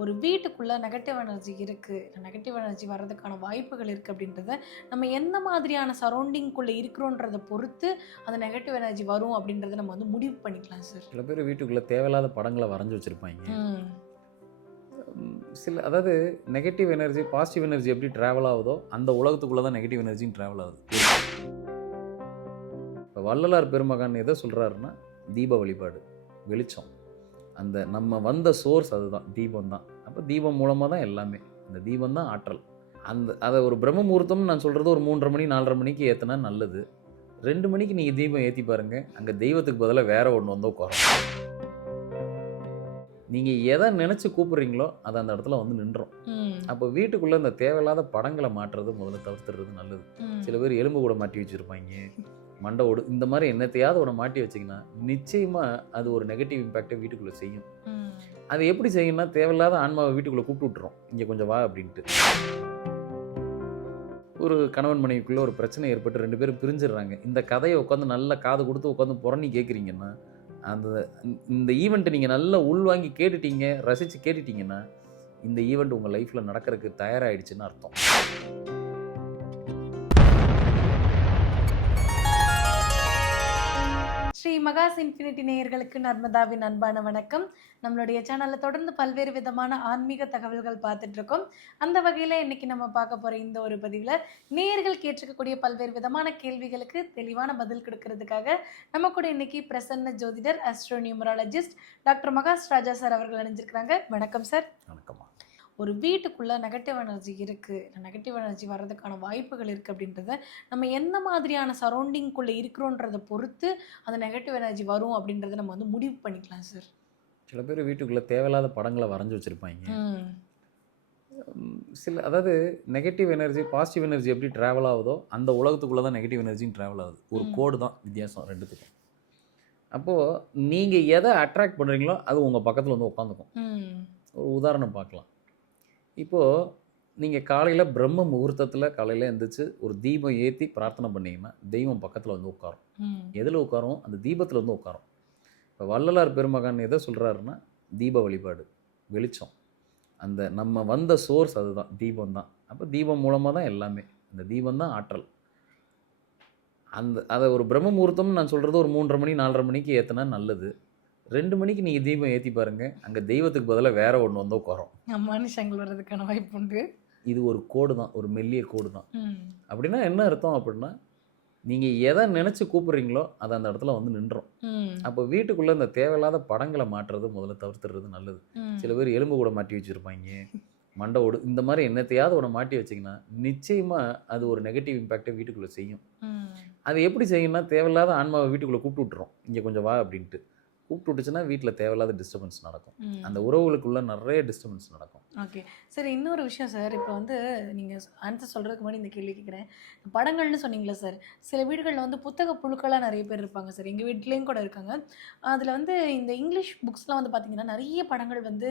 ஒரு வீட்டுக்குள்ள negative energy இருக்கு. நெகட்டிவ் எனர்ஜி வர்றதுக்கான வாய்ப்புகள் இருக்கு அப்படின்றத, நம்ம எந்த மாதிரியான சரவுண்டிங்குள்ள இருக்கிறோன்றத பொறுத்து, அந்த நெகட்டிவ் எனர்ஜி வரும் அப்படின்றத நம்ம வந்து முடிவு பண்ணிக்கலாம் சார். சில பேர் வீட்டுக்குள்ளே தேவையில்லாத படங்களை வரைஞ்சி வச்சுருப்பாங்க. ம். அதாவது நெகட்டிவ் எனர்ஜி பாசிட்டிவ் எனர்ஜி எப்படி ட்ராவல் ஆகுதோ அந்த உலகத்துக்குள்ளே தான் நெகட்டிவ் எனர்ஜியும் ட்ராவல் ஆகுது. இப்போ வள்ளலார் பெருமகன் எதை சொல்கிறாருன்னா, தீப வழிபாடு, வெளிச்சம், அந்த நம்ம வந்த சோர்ஸ் அதுதான், தீபம் தான். அப்போ தீபம் மூலமாக தான் எல்லாமே. அந்த தீபம் தான் ஆற்றல். அதை ஒரு பிரம்ம முகூர்த்தம்னு நான் சொல்கிறது ஒரு 3:30 மணி 4:30 மணிக்கு ஏற்றினா நல்லது. 2 மணிக்கு நீங்கள் தீபம் ஏற்றி பாருங்கள், அங்கே தெய்வத்துக்கு பதிலாக வேற ஒன்று வந்து உட்காரும். நீங்கள் எதை நினச்சி கூப்பிட்றீங்களோ அது அந்த இடத்துல வந்து நின்றோம். அப்போ வீட்டுக்குள்ளே இந்த தேவையில்லாத படங்களை மாட்டுறது முதல்ல தவிர்த்துறது நல்லது. சில பேர் எலும்பு கூட மாட்டி வச்சுருப்பாங்க, மண்டை ஓடு, இந்த மாதிரி என்னத்தையாவது ஒன்று மாட்டி வச்சிங்கன்னா நிச்சயமாக அது ஒரு நெகட்டிவ் இம்பேக்டை வீட்டுக்குள்ளே செய்யும். அது எப்படி செய்யும்னா, தேவையில்லாத ஆன்மாவை வீட்டுக்குள்ளே கூப்பிட்டு விட்டுரும், இங்கே கொஞ்சம் வா அப்படின்ட்டு. ஒரு கணவன் மனைவிக்குள்ளே ஒரு பிரச்சனை ஏற்பட்டு 2 பேரும் பிரிஞ்சிடுறாங்க. இந்த கதையை உட்காந்து நல்லா காது கொடுத்து உட்காந்து புறணி கேட்குறீங்கன்னா, அந்த இந்த ஈவெண்ட்டை நீங்கள் நல்லா உள்வாங்கி கேட்டுட்டீங்க, ரசித்து கேட்டுட்டீங்கன்னா, இந்த ஈவெண்ட் உங்கள் லைஃப்பில் நடக்கிறதுக்கு தயாராகிடுச்சுன்னு அர்த்தம். ஸ்ரீ மகாஸ் இன்ஃபினிட்டி நேயர்களுக்கு நர்மதாவின் அன்பான வணக்கம். நம்மளுடைய சேனலில் தொடர்ந்து பல்வேறு விதமான ஆன்மீக தகவல்கள் பார்த்துட்டு இருக்கோம். அந்த வகையில் இன்னைக்கு நம்ம பார்க்க போகிற இந்த ஒரு பதிவில் நேயர்கள் கேட்டிருக்கக்கூடிய பல்வேறு விதமான கேள்விகளுக்கு தெளிவான பதில் கொடுக்கறதுக்காக நம்ம கூட இன்னைக்கு பிரசன்ன ஜோதிடர், அஸ்ட்ரோ நியூமராலஜிஸ்ட் டாக்டர் மகாஸ் ராஜா சார் அவர்கள் இணைஞ்சிருக்கிறாங்க. வணக்கம் சார். வணக்கம்மா. ஒரு வீட்டுக்குள்ள நெகட்டிவ் எனர்ஜி இருக்கு, நெகட்டிவ் எனர்ஜி வர்றதுக்கான வாய்ப்புகள் இருக்கு அப்படின்றத, நம்ம எந்த மாதிரியான சரௌண்டிங்குள்ள இருக்கிறோன்றத பொறுத்து அந்த நெகட்டிவ் எனர்ஜி வரும் அப்படின்றத நம்ம வந்து முடிவு பண்ணிக்கலாம் சார். சில பேர் வீட்டுக்குள்ளே தேவையில்லாத படங்களை வரைஞ்சி வச்சுருப்பாங்க. அதாவது நெகட்டிவ் எனர்ஜி பாசிட்டிவ் எனர்ஜி எப்படி ட்ராவல் ஆகுதோ அந்த உலகத்துக்குள்ளே தான் நெகட்டிவ் எனர்ஜியும் ட்ராவல் ஆகுது. ஒரு கோடு தான் வித்தியாசம் ரெண்டுத்துக்கும். அப்போது நீங்கள் எதை அட்ராக்ட் பண்ணுறீங்களோ அது உங்கள் பக்கத்தில் வந்து உட்காந்துக்கும். ஒரு உதாரணம் பார்க்கலாம். இப்போது நீங்கள் காலையில் பிரம்ம முகூர்த்தத்தில் காலையில் எழுந்திரிச்சு ஒரு தீபம் ஏற்றி பிரார்த்தனை பண்ணிங்கன்னா தெய்வம் பக்கத்தில் வந்து உட்காரும். எதில் உட்காரும்? அந்த தீபத்தில் வந்து உட்காரும். இப்போ வள்ளலார் பெருமகன் எதை சொல்கிறாருன்னா, தீப வழிபாடு, வெளிச்சம், அந்த நம்ம வந்த சோர்ஸ் அதுதான், தீபம் தான். அப்போ தீபம் மூலமாக தான் எல்லாமே. அந்த தீபம் தான் ஆற்றல். அதை ஒரு பிரம்ம முகூர்த்தம்னு நான் சொல்கிறது ஒரு 3:30 மணி 4:30 மணிக்கு ஏற்றினா நல்லது. 2 மணிக்கு நீங்கள் தீபம் ஏற்றி பாருங்கள், அங்கே தெய்வத்துக்கு பதிலாக வேற ஒன்று வந்து உட்காரும். மனுஷங்கள் வர்றதுக்கான வாய்ப்பு உண்டு. இது ஒரு கோடு தான், ஒரு மெல்லிய கோடு தான். அப்படின்னா என்ன அர்த்தம் அப்படின்னா, நீங்கள் எதை நினச்சி கூப்பிட்றீங்களோ அது அந்த இடத்துல வந்து நின்றோம். அப்போ வீட்டுக்குள்ளே இந்த தேவையில்லாத படங்களை மாட்டுறது முதல்ல தவிர்த்துறது நல்லது. சில பேர் எலும்பு கூட மாட்டி வச்சுருப்பாங்க, மண்டை ஓடு, இந்த மாதிரி என்னத்தையாவது ஒன்று மாட்டி வச்சிங்கன்னா நிச்சயமாக அது ஒரு நெகட்டிவ் இம்பேக்டை வீட்டுக்குள்ளே செய்யும். அது எப்படி செய்யும்னா, தேவையில்லாத ஆன்மாவை வீட்டுக்குள்ளே கூப்பிட்டு விட்டுரும், இங்கே கொஞ்சம் வா அப்படின்ட்டு. கூப்பிட்டு விட்டுச்சுன்னா வீட்டில் தேவையில்லாத டிஸ்டர்பன்ஸ் நடக்கும். அந்த உறவுகளுக்குள்ள நிறைய டிஸ்டர்பன்ஸ் நடக்கும். ஓகே சார், இன்னொரு விஷயம் சார், இப்போ வந்து நீங்கள் ஆன்சர் சொல்கிறதுக்கு முன்னாடி இந்த கேள்வி கேட்குறேன். படங்கள்னு சொன்னீங்களா சார், சில வீடுகளில் வந்து புத்தக புழுக்களாக நிறைய பேர் இருப்பாங்க சார், எங்கள் வீட்லேயும் கூட இருக்காங்க. அதில் வந்து இந்த இங்கிலீஷ் புக்ஸ்லாம் வந்து பார்த்திங்கன்னா நிறைய படங்கள் வந்து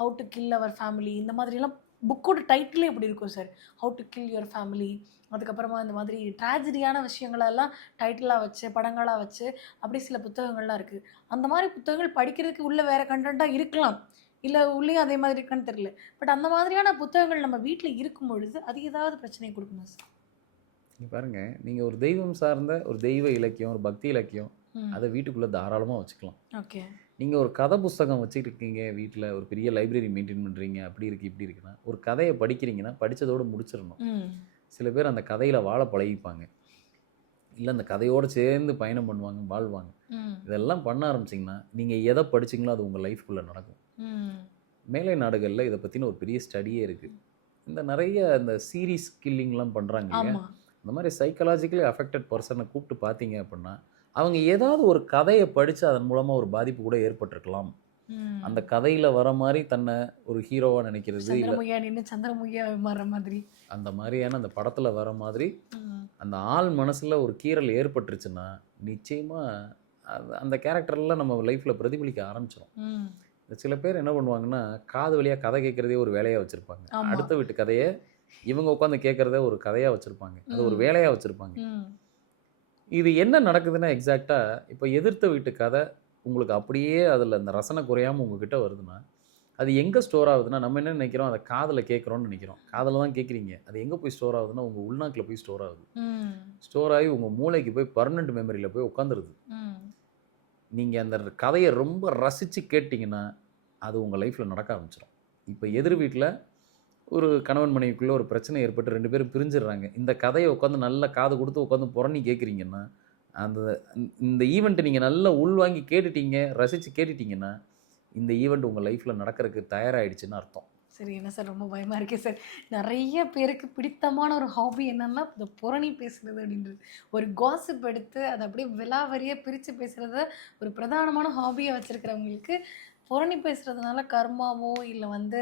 how to kill our family, இந்த மாதிரிலாம் புக்கோட டைட்டிலே எப்படி இருக்கும் sir, how to kill your family. அதுக்கப்புறமா இந்த மாதிரி ட்ராஜடியான விஷயங்களெல்லாம் டைட்டிலாக வச்சு படங்களாக வச்சு அப்படி சில புத்தகங்கள்லாம் இருக்குது. அந்த மாதிரி புத்தகங்கள் படிக்கிறதுக்கு உள்ளே வேறு கண்டென்ட்டாக இருக்கலாம், இல்லை உள்ளேயும் அதே மாதிரி இருக்கான்னு தெரியல. பட் அந்த மாதிரியான புத்தகங்கள் நம்ம வீட்டில் இருக்கும் பொழுது அது ஏதாவது பிரச்சனையை கொடுக்குமா சார்? நீங்கள் பாருங்கள், நீங்கள் ஒரு தெய்வம் சார்ந்த ஒரு தெய்வ இலக்கியம், ஒரு பக்தி இலக்கியம், அதை வீட்டுக்குள்ளே தாராளமாக வச்சுக்கலாம். ஓகே. நீங்கள் ஒரு கதை புஸ்தகம் வச்சுட்டு இருக்கீங்க வீட்டில், ஒரு பெரிய லைப்ரரி மெயின்டைன் பண்ணுறீங்க, அப்படி இருக்குது இப்படி இருக்குன்னா, ஒரு கதையை படிக்கிறீங்கன்னா படித்ததோடு முடிச்சிடணும். சில பேர் அந்த கதையில் வாழ பழகிப்பாங்க, இல்லை அந்த கதையோடு சேர்ந்து பயணம் பண்ணுவாங்க, வாழ்வாங்க. இதெல்லாம் பண்ண ஆரம்பிச்சிங்கன்னா நீங்கள் எதை படிச்சிங்களோ அது உங்கள் லைஃப்குள்ளே நடக்கும். மேலை நாடுகளில் இதை பற்றின ஒரு பெரிய ஸ்டடியே இருக்குது. இந்த நிறைய இந்த சீரீஸ் கில்லிங்லாம் பண்ணுறாங்க இல்லையா, இந்த மாதிரி சைக்கலாஜிக்கலி அஃபெக்டட் பர்சனை கூப்பிட்டு பார்த்தீங்க அப்படின்னா அவங்க ஏதாவது ஒரு கதையை படித்து அதன் மூலமாக ஒரு பாதிப்பு கூட ஏற்பட்டிருக்கலாம். அந்த கதையில் வர மாதிரி தன்னை ஒரு ஹீரோவாக நினைக்கிறது, சந்திரமுகியா மாறுற மாதிரி, அந்த மாதிரியான அந்த படத்தில் வர மாதிரி அந்த ஆள் மனசில் ஒரு கீறல் ஏற்பட்டுருச்சுன்னா நிச்சயமாக அந்த கேரக்டர்லாம் நம்ம லைஃப்பில் பிரதிபலிக்க ஆரம்பிச்சிடும். சில பேர் என்ன பண்ணுவாங்கன்னா, காது வழியாக கதை கேட்குறதே ஒரு வேலையாக வச்சுருப்பாங்க. அடுத்த வீட்டு கதையை இவங்க உட்காந்து கேட்குறத ஒரு கதையாக வச்சுருப்பாங்க, அது ஒரு வேலையாக வச்சுருப்பாங்க. இது என்ன நடக்குதுன்னா, எக்ஸாக்டாக இப்போ எதிர்த்த வீட்டு கதை உங்களுக்கு அப்படியே அதில் அந்த ரசனை குறையாமல் உங்ககிட்ட வருதுன்னா, அது எங்கே ஸ்டோர் ஆகுதுன்னா நம்ம என்ன நினைக்கிறோம், அதை காதில் கேட்குறோன்னு நினைக்கிறோம். காதில் தான் கேட்குறீங்க. அது எங்கே போய் ஸ்டோர் ஆகுதுன்னா உங்கள் உள்நாக்கில் போய் ஸ்டோர் ஆகுது. ஸ்டோர் ஆகி உங்கள் மூளைக்கு போய் பர்மனெண்ட் மெமரியில் போய் உட்காந்துருது. நீங்கள் அந்த கதையை ரொம்ப ரசித்து கேட்டிங்கன்னா அது உங்கள் லைஃப்பில் நடக்க ஆரம்பிச்சிடும். இப்போ எதிர் வீட்டில் ஒரு கணவன் மனைவிக்குள்ளே ஒரு பிரச்சனை ஏற்பட்டு 2 பேரும் பிரிஞ்சிடுறாங்க. இந்த கதையை உட்காந்து நல்லா காது கொடுத்து உட்காந்து புறணி கேட்குறீங்கன்னா அந்த இந்த ஈவெண்ட்டை நீங்கள் நல்லா உள்வாங்கி கேட்டுட்டீங்க, ரசித்து கேட்டுட்டீங்கன்னா இந்த ஈவெண்ட் உங்கள் லைஃப்பில் நடக்கிறதுக்கு தயாராகிடுச்சுன்னு அர்த்தம். சரி, என்ன சார் ரொம்ப பயமாக இருக்கே சார். நிறைய பேருக்கு பிடித்தமான ஒரு ஹாபி என்னன்னா இந்த புரணி பேசுகிறது அப்படின்றது. ஒரு காசிப் எடுத்து அதை அப்படியே விலாவரியாக பிரித்து பேசுகிறத ஒரு பிரதானமான ஹாபியை வச்சுருக்கிறவங்களுக்கு புரணி பேசுகிறதுனால கர்மாவோ இல்லை வந்து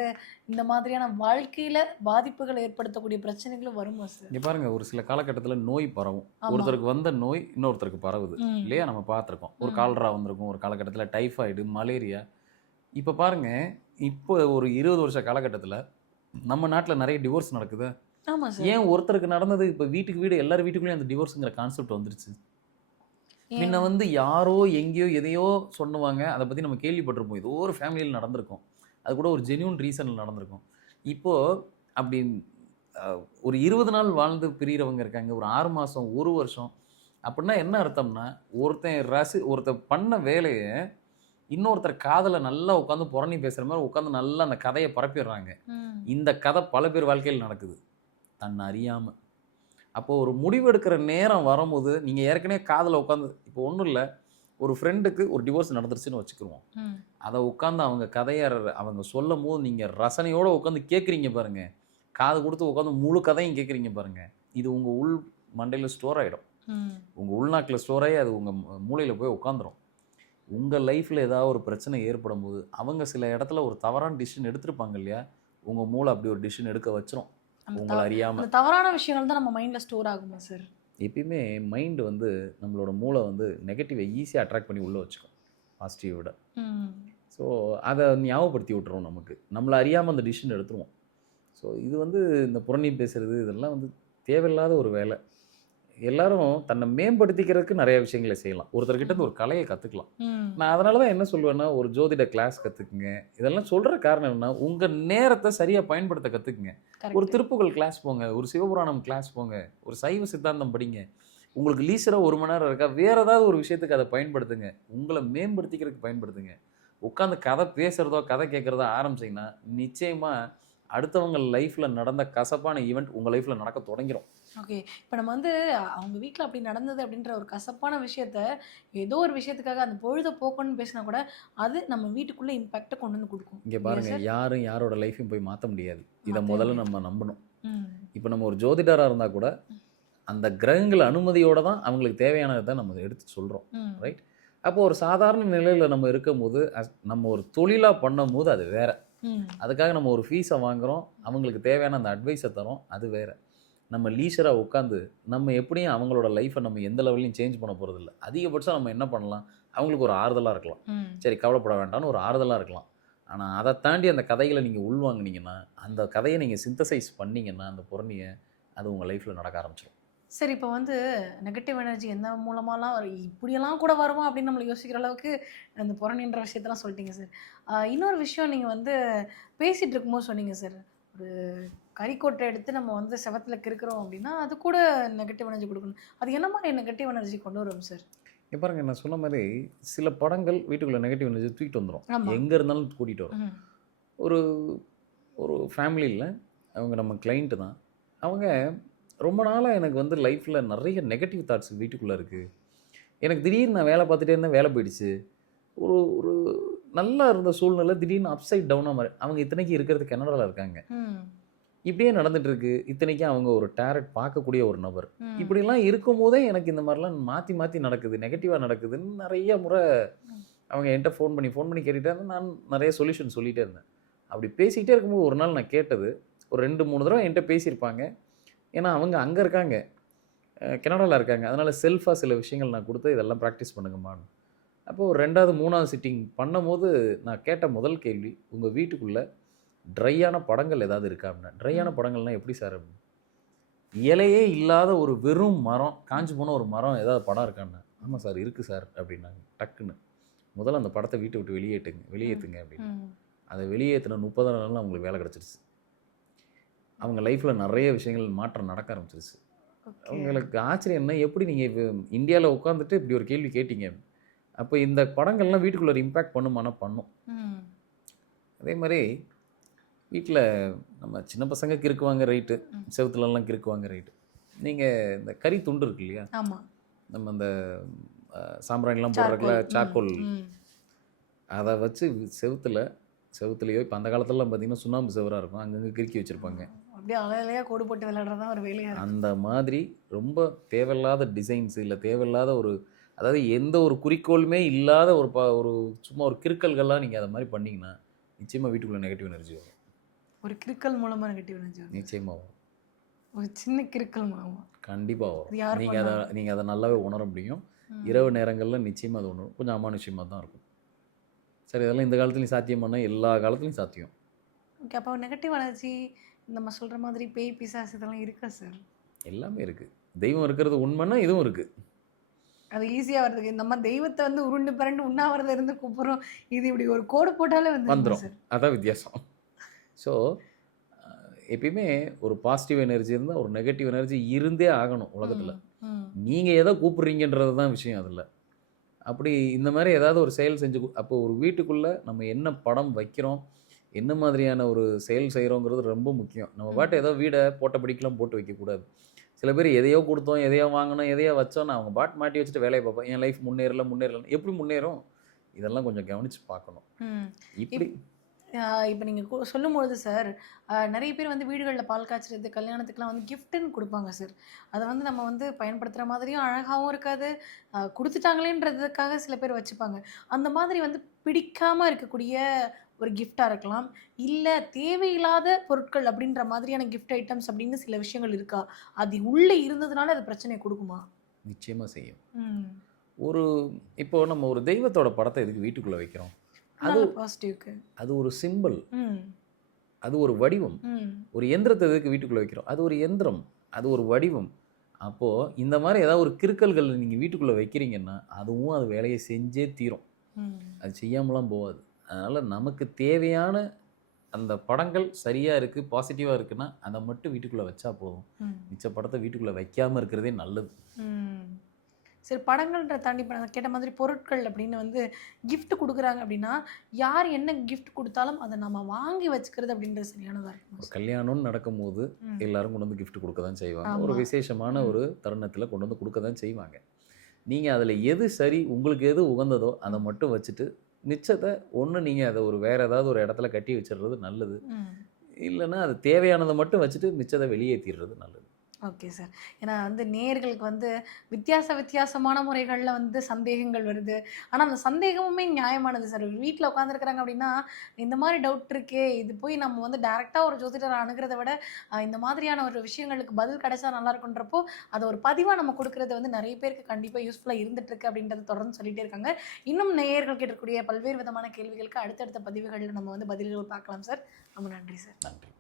இந்த மாதிரியான வாழ்க்கையில் பாதிப்புகள் ஏற்படுத்தக்கூடிய பிரச்சனைகளும் வருமா சார்? இங்கே பாருங்கள், ஒரு சில காலகட்டத்தில் நோய் பரவும். ஒருத்தருக்கு வந்த நோய் இன்னொருத்தருக்கு பரவுது இல்லையா? நம்ம பார்த்துருக்கோம். ஒரு கால்ரா வந்திருக்கும் ஒரு காலகட்டத்தில், டைஃபாய்டு, மலேரியா. இப்போ பாருங்கள், இப்போ ஒரு 20 வருஷ காலகட்டத்தில் நம்ம நாட்டில் நிறைய டிவோர்ஸ் நடக்குது. ஆமாம் சார். ஏன் ஒருத்தருக்கு நடந்தது இப்போ வீட்டுக்கு வீடு எல்லார் வீட்டுக்குள்ளேயும் அந்த டிவோர்ஸுங்கிற கான்செப்ட் வந்துருச்சு. முன்ன வந்து யாரோ எங்கேயோ எதையோ சொன்னுவாங்க, அதை பற்றி நம்ம கேள்விப்பட்டிருப்போம். ஏதோ ஒரு ஃபேமிலியில் நடந்திருக்கும், அது கூட ஒரு ஜென்யூன் ரீசனில் நடந்திருக்கும். இப்போது அப்படி ஒரு 20 நாள் வாழ்ந்து பிரிகிறவங்க இருக்காங்க, ஒரு 6 மாதம், 1 வருஷம். அப்படின்னா என்ன அர்த்தம்னா, ஒருத்தன் பண்ண வேலையை இன்னொருத்தர் காதில் நல்லா உட்காந்து புறணி பேசுகிற மாதிரி உட்காந்து நல்லா அந்த கதையை பரப்பிடுறாங்க. இந்த கதை பல பேர் வாழ்க்கையில் நடக்குது தன்னை அறியாமல். அப்போது ஒரு முடிவெடுக்கிற நேரம் வரும்போது நீங்கள் ஏற்கனவே காதில் உட்காந்து, இப்போ ஒன்றும் இல்லை, ஒரு ஃப்ரெண்டுக்கு ஒரு டிவோர்ஸ் நடந்துருச்சுன்னு வச்சுக்கிருவோம். அதை உட்காந்து அவங்க கதையை அவங்க சொல்லும் போது நீங்கள் ரசனையோடு உட்காந்து கேட்குறீங்க பாருங்கள், காது கொடுத்து உட்காந்து முழு கதையும் கேட்குறீங்க பாருங்கள், இது உங்கள் உள் மண்டையில் ஸ்டோர் ஆகிடும். உங்கள் உள்நாக்கில் ஸ்டோர் ஆகி அது உங்கள் மூளையில் போய் உட்காந்துரும். உங்கள் லைஃப்பில் ஏதாவது ஒரு பிரச்சனை ஏற்படும் போது அவங்க சில இடத்துல ஒரு தவறான டிசிஷன் எடுத்திருப்பாங்க இல்லையா, உங்கள் மூளை அப்படி ஒரு டிசிஷன் எடுக்க வச்சிரும் உங்களை அறியாமல். தவறான விஷயங்கள் தான் நம்ம மைண்டில் ஸ்டோர் ஆகுமா சார்? எப்பயுமே மைண்டு வந்து நம்மளோட மூளை வந்து நெகட்டிவை ஈஸியாக அட்ராக்ட் பண்ணி உள்ளே வச்சுக்கும் பாசிட்டிவை விட. ஸோ அதை ஞாபகப்படுத்தி விட்டுருவோம், நமக்கு நம்மளை அறியாமல் அந்த டிசிஷன் எடுத்துருவோம். ஸோ இது வந்து இந்த புறணி பேசுகிறது இதெல்லாம் வந்து தேவையில்லாத ஒரு வேலை. எல்லாரும் தன்னை மேம்படுத்திக்கிறதுக்கு நிறைய விஷயங்களை செய்யலாம். ஒருத்தர்கிட்ட இருந்து ஒரு கலையை கற்றுக்கலாம். நான் அதனால தான் என்ன சொல்லுவேன்னா, ஒரு ஜோதிட கிளாஸ் கற்றுக்குங்க. இதெல்லாம் சொல்கிற காரணம் என்னன்னா, உங்கள் நேரத்தை சரியாக பயன்படுத்த கற்றுக்குங்க. ஒரு திருப்புகழ் கிளாஸ் போங்க, ஒரு சிவபுராணம் கிளாஸ் போங்க, ஒரு சைவ சித்தாந்தம் படிங்க. உங்களுக்கு லீசராக 1 மணி நேரம் இருக்கா, வேறு ஏதாவது ஒரு விஷயத்துக்கு அதை பயன்படுத்துங்க. உங்களை மேம்படுத்திக்கிறதுக்கு பயன்படுத்துங்க. உட்காந்து கதை பேசுகிறதோ கதை கேட்குறதோ ஆரம்பிச்சிங்கன்னா நிச்சயமாக அடுத்தவங்க லைஃப்பில் நடந்த கசப்பான ஈவெண்ட் உங்கள் லைஃப்பில் நடக்க தொடங்கிடும். ஓகே, இப்போ நம்ம வந்து அவங்க வீட்டில் அப்படி நடந்தது அப்படின்ற ஒரு கசப்பான விஷயத்த ஏதோ ஒரு விஷயத்துக்காக அந்த பொழுதை போக்கணும்னு பேசினா கூட அது நம்ம வீட்டுக்குள்ளே இம்பேக்டை கொண்டு வந்து கொடுக்கும். இங்கே பாருங்கள், யாரும் யாரோட லைஃப்பையும் போய் மாற்ற முடியாது. இதை முதல்ல நம்ம நம்பணும். இப்போ நம்ம ஒரு ஜோதிடராக இருந்தால் கூட அந்த கிரகங்கள் அனுமதியோடு தான் அவங்களுக்கு தேவையானதை நம்ம எடுத்து சொல்கிறோம், ரைட்? அப்போது ஒரு சாதாரண நிலையில் நம்ம இருக்கும் போது, நம்ம ஒரு தொழிலாக பண்ணும் போது அது வேறு. அதுக்காக நம்ம ஒரு ஃபீஸை வாங்குகிறோம், அவங்களுக்கு தேவையான அந்த அட்வைஸை தரோம், அது வேறு. நம்ம லீஷராக உட்காந்து நம்ம எப்படியும் அவங்களோட லைஃப்பை நம்ம எந்த லெவல்லையும் சேஞ்ச் பண்ண போகிறதில்ல. அதிகபட்சம் நம்ம என்ன பண்ணலாம், அவங்களுக்கு ஒரு ஆறுதலாக இருக்கலாம். சரி, கவலைப்பட வேண்டாம்னு ஒரு ஆறுதலாக இருக்கலாம். ஆனால் அதை தாண்டி அந்த கதைகளை நீங்கள் உள்வாங்கினீங்கன்னா, அந்த கதையை நீங்கள் சிந்தசைஸ் பண்ணிங்கன்னா, அந்த புறணியை அது உங்கள் லைஃப்பில் நடக்க ஆரம்பிச்சிடும். சரி, இப்போ வந்து நெகட்டிவ் எனர்ஜி எந்த மூலமாலாம் இப்படியெல்லாம் கூட வருமா அப்படின்னு நம்மளை யோசிக்கிற அளவுக்கு அந்த புறணின்ற விஷயத்தெல்லாம் சொல்லிட்டீங்க சார். இன்னொரு விஷயம் நீங்கள் வந்து பேசிகிட்டு இருக்கும்போது சொன்னீங்க சார், ஒரு கறிக்கோட்டை எடுத்து நம்ம வந்து செவத்தில் கிறுக்கிறோம் அப்படின்னா அது கூட நெகட்டிவ் எனர்ஜி கொடுக்கணும். அது என்ன மாதிரி நெகட்டிவ் எனர்ஜி கொண்டு வரும் சார்? இங்கே பாருங்கள், நான் சொன்ன மாதிரி சில படங்கள் வீட்டுக்குள்ளே நெகட்டிவ் எனர்ஜி தூக்கிட்டு வந்துடும், எங்கே இருந்தாலும் கூட்டிகிட்டு வரும். ஒரு ஒரு ஃபேமிலியில் அவங்க நம்ம கிளைண்ட்டு தான், அவங்க ரொம்ப நாளாக எனக்கு வந்து லைஃப்பில் நிறைய நெகட்டிவ் தாட்ஸ் வீட்டுக்குள்ளே இருக்குது. எனக்கு திடீர்னு நான் வேலை பார்த்துட்டே இருந்தேன், வேலை போயிடுச்சு. ஒரு ஒரு நல்லா இருந்த சூழ்நிலை திடீர்னு அப்சைட் டவுனாக மாதிரி. அவங்க இத்தனைக்கு இருக்கிறது கனடாவில் இருக்காங்க, இப்படியே நடந்துட்டு இருக்கு. இத்தனைக்கும் அவங்க ஒரு டேரட் பார்க்கக்கூடிய ஒரு நபர். இப்படிலாம் இருக்கும் போதே எனக்கு இந்த மாதிரிலாம் மாற்றி மாற்றி நடக்குது, நெகட்டிவாக நடக்குதுன்னு நிறைய முறை அவங்க என்கிட்ட ஃபோன் பண்ணி கேட்டுகிட்டே இருந்தேன். நான் நிறைய சொல்யூஷன் சொல்லிகிட்டே இருந்தேன். அப்படி பேசிக்கிட்டே இருக்கும்போது ஒரு நாள் நான் கேட்டது, ஒரு 2-3 தடவை என்கிட்ட பேசியிருப்பாங்க. ஏன்னா அவங்க அங்கே இருக்காங்க, கனடாவில் இருக்காங்க. அதனால் செல்ஃபாக சில விஷயங்கள் நான் கொடுத்து இதெல்லாம் ப்ராக்டிஸ் பண்ணுங்கம்மான்னு. அப்போது ஒரு 2வது 3வது சிட்டிங் பண்ணும்போது நான் கேட்ட முதல் கேள்வி, உங்கள் வீட்டுக்குள்ளே ட்ரையான படங்கள் ஏதாவது இருக்கா அப்படின்னா. ட்ரையான படங்கள்னால் எப்படி சார் அப்படின்னு. இலையே இல்லாத ஒரு வெறும் மரம், காஞ்சி போன ஒரு மரம் ஏதாவது படம் இருக்கான்னு. ஆமாம் சார் இருக்குது சார் அப்படின்னாங்க. டக்குன்னு முதல்ல அந்த படத்தை வீட்டை விட்டு வெளியேற்றுங்க அப்படின்னு. அதை வெளியேற்றின 30 நாள்ல அவங்களுக்கு வேலை கிடச்சிருச்சு. அவங்க லைஃப்பில் நிறைய விஷயங்கள் மாற்றம் நடக்க ஆரம்பிச்சிருச்சு. ஓகே. அவங்களுக்கு ஆச்சரியம் என்ன, எப்படி நீங்கள் இப்போ இந்தியாவில் உட்காந்துட்டு இப்படி ஒரு கேள்வி கேட்டீங்க. அப்போ இந்த படங்கள்லாம் வீட்டுக்குள்ளே ஒரு இம்பேக்ட் பண்ணுமானா பண்ணும். ம். அதே மாதிரி வீட்டில் நம்ம சின்ன பசங்க கிறுக்குவாங்க ரைட்டு, ம். செவுத்துலலாம் கிறுக்குவாங்க ரைட்டு. நீங்கள் இந்த கறி துண்டு இருக்கு இல்லையா, ஆமா. நம்ம அந்த சாம்பிராணிலாம் போடுறதுல சார்கோல். ம். சார்கோல், ம். அதை வச்சு செவுத்துலையோ இப்போ அந்த காலத்துலலாம் பார்த்தீங்கன்னா சுண்ணாம்பு செவராக இருக்கும், அங்கங்கே கிறுக்கி வச்சுருப்பாங்க. அப்படியே அலையா கோடு போட்டு விளையாடுறது தான் ஒரு வேலையா இருக்கு. அந்த மாதிரி ரொம்ப தேவையில்லாத டிசைன்ஸ், இல்லை தேவையில்லாத ஒரு, அதாவது எந்த ஒரு குறிக்கோளுமே இல்லாத ஒரு சும்மா ஒரு கிறுக்கல்கள்லாம் நீங்கள் அதை மாதிரி பண்ணிங்கன்னா நிச்சயமாக வீட்டுக்குள்ளே நெகட்டிவ் எனர்ஜி வரும். ஒரு கிறுக்கல் மூலமா நெகட்டிவ் எனர்ஜி வருது. நிச்சயமாக வரும். ஒரு சின்ன கிறுக்கல் மூலமா. கண்டிப்பாக அது வரும். யார் பண்ணாலும். நீங்கள் அதை நல்லாவே உணர முடியும். ம். இரவு நேரங்களில் நிச்சயமாக அது உணரும். கொஞ்சம் அமானுஷ்யமாக தான் இருக்கும். சரி, இதெல்லாம் இந்த காலத்துலையும் சாத்தியம் பண்ணால் எல்லா காலத்துலையும் சாத்தியம். ஓகே. அப்போ நெகட்டிவ் எனர்ஜி நம்ம சொல்ற மாதிரி பேய் பிசாசு இதெல்லாம் இருக்கா சார்? எல்லாமே இருக்குது. தெய்வம் இருக்கிறது உண்மைன்னா இதுவும் இருக்குது. அது ஈஸியா வருதுக்கு நம்ம தெய்வத்தை வந்து உருண்டு பிறண்டு உண்ணாவிரதம் இருந்து கூப்பிடுறோம். இது இப்படி ஒரு கோடு போட்டாலே வந்துருமா வந்துடும். சார்? அதான் வித்தியாசம். ஸோ எப்பயுமே ஒரு பாசிட்டிவ் எனர்ஜி இருந்தால் ஒரு நெகட்டிவ் எனர்ஜி இருந்தே ஆகணும் உலகத்தில். ம். ம். நீங்கள் எதை கூப்பிட்றீங்கன்றது தான் விஷயம் அதில். அப்படி இந்த மாதிரி ஏதாவது ஒரு செயல் செஞ்சு அப்போ ஒரு வீட்டுக்குள்ளே நம்ம என்ன படம் வைக்கிறோம், என்ன மாதிரியான ஒரு செயல் செய்கிறோங்கிறது ரொம்ப முக்கியம். நம்ம பாட்டு ஏதோ வீடை போட்டபடிக்கெலாம் போட்டு வைக்கக்கூடாது. சில பேர் எதையோ கொடுத்தோம், எதையோ வாங்கினோம், எதையோ வச்சோன்னு அவங்க பாட்டு மாட்டி வச்சுட்டு வேலையை பார்ப்பேன். என் லைஃப் முன்னேறல எப்படி முன்னேறும், இதெல்லாம் கொஞ்சம் கவனித்து பார்க்கணும். ம். இப்படி இப்போ நீங்கள் சொல்லும்பொழுது சார், நிறைய பேர் வந்து வீடுகளில் பால் காய்ச்சறது, கல்யாணத்துக்குலாம் வந்து கிஃப்ட்டுன்னு கொடுப்பாங்க சார். அதை வந்து நம்ம வந்து பயன்படுத்துகிற மாதிரியும் அழகாகவும் இருக்காது. கொடுத்துட்டாங்களேன்றதுக்காக சில பேர் வச்சுப்பாங்க. அந்த மாதிரி வந்து பிடிக்காமல் இருக்கக்கூடிய ஒரு கிஃப்டாக இருக்கலாம். இல்லை தேவையில்லாத பொருட்கள் அப்படின்ற மாதிரியான கிஃப்ட் ஐட்டம்ஸ் அப்படின்னு சில விஷயங்கள் இருக்கா? அது உள்ளே இருந்ததுனால அது பிரச்சனையை கொடுக்குமா? நிச்சயமாக செய்யும். ம். ஒரு இப்போ நம்ம ஒரு தெய்வத்தோட படத்தை எதுக்கு வீட்டுக்குள்ளே வைக்கிறோம்? அது நல்ல பாசிட்டிவ்க்கு. அது ஒரு சிம்பிள், ம். அது ஒரு வடிவம். ம். ஒரு எந்திரத்தை எதுக்கு வீட்டுக்குள்ளே வைக்கிறோம்? அது ஒரு எந்திரம், அது ஒரு வடிவம். அப்போது இந்த மாதிரி ஏதாவது ஒரு கிறுக்கல்கள் நீங்கள் வீட்டுக்குள்ளே வைக்கிறீங்கன்னா அதுவும் அது வேலையை செஞ்சே தீரும். ம். அது செய்யாமலாம் போகாது. அதனால் நமக்கு தேவையான அந்த படங்கள் சரியாக இருக்குது, பாசிட்டிவாக இருக்குன்னா அதை மட்டும் வீட்டுக்குள்ளே வச்சா போதும். ம். மிச்ச படத்தை வீட்டுக்குள்ளே வைக்காமல் இருக்கிறதே நல்லது. ம். சரி, படங்கள்ன்ற தாண்டி இப்போ நான் கேட்ட மாதிரி பொருட்கள் அப்படின்னு வந்து gift கொடுக்குறாங்க அப்படின்னா, யார் என்ன gift கொடுத்தாலும் அதை நம்ம வாங்கி வச்சுக்கிறது அப்படின்றது சரியானதா இருக்குமா ஒரு சார்? கல்யாணம்னு நடக்கும்போது ம். எல்லாரும் கொண்டு வந்து gift கொடுக்க தான் செய்வாங்க. ஒரு ஆமா. விசேஷமான ம். ஒரு தருணத்தில் கொண்டு வந்து கொடுக்க தான் செய்வாங்க. நீங்கள் அதில் எது சரி, உங்களுக்கு எது உகந்ததோ அதை ம். மட்டும் வச்சுட்டு மிச்சத்தை ஒன்று நீங்கள் அதை ஒரு வேறு ஏதாவது ஒரு இடத்துல கட்டி வச்சிடுறது நல்லது. ம். இல்லைன்னா அது தேவையானதை மட்டும் வச்சுட்டு மிச்சத்தை வெளியேற்றிடுறது நல்லது. Okay sir. ஏன்னா வந்து நேயர்களுக்கு வந்து வித்தியாசமான முறைகளில் வந்து சந்தேகங்கள் வருது. ஆனால் அந்த சந்தேகமுமே நியாயமானது சார். வீட்டில் உட்காந்துருக்குறாங்க அப்படின்னா, இந்த மாதிரி டவுட் இருக்கே, இது போய் நம்ம வந்து டைரெக்டாக ஒரு ஜோதிடரை அணுகிறத விட இந்த மாதிரியான ஒரு விஷயங்களுக்கு பதில் கிடைச்சா நல்லா இருக்குன்றப்போ, அதை ஒரு பதிவாக நம்ம கொடுக்குறது வந்து நிறைய பேருக்கு கண்டிப்பாக யூஸ்ஃபுல்லாக இருந்துகிட்ருக்கு அப்படின்றத தொடர்ந்து சொல்லிகிட்டே இருக்காங்க. இன்னும் நேயர்கள் கேட்கக்கூடிய பல்வேறு விதமான கேள்விகளுக்கு அடுத்தடுத்த பதிவுகளில் நம்ம வந்து பதில்கள் பார்க்கலாம் சார். ரொம்ப நன்றி சார். நன்றி.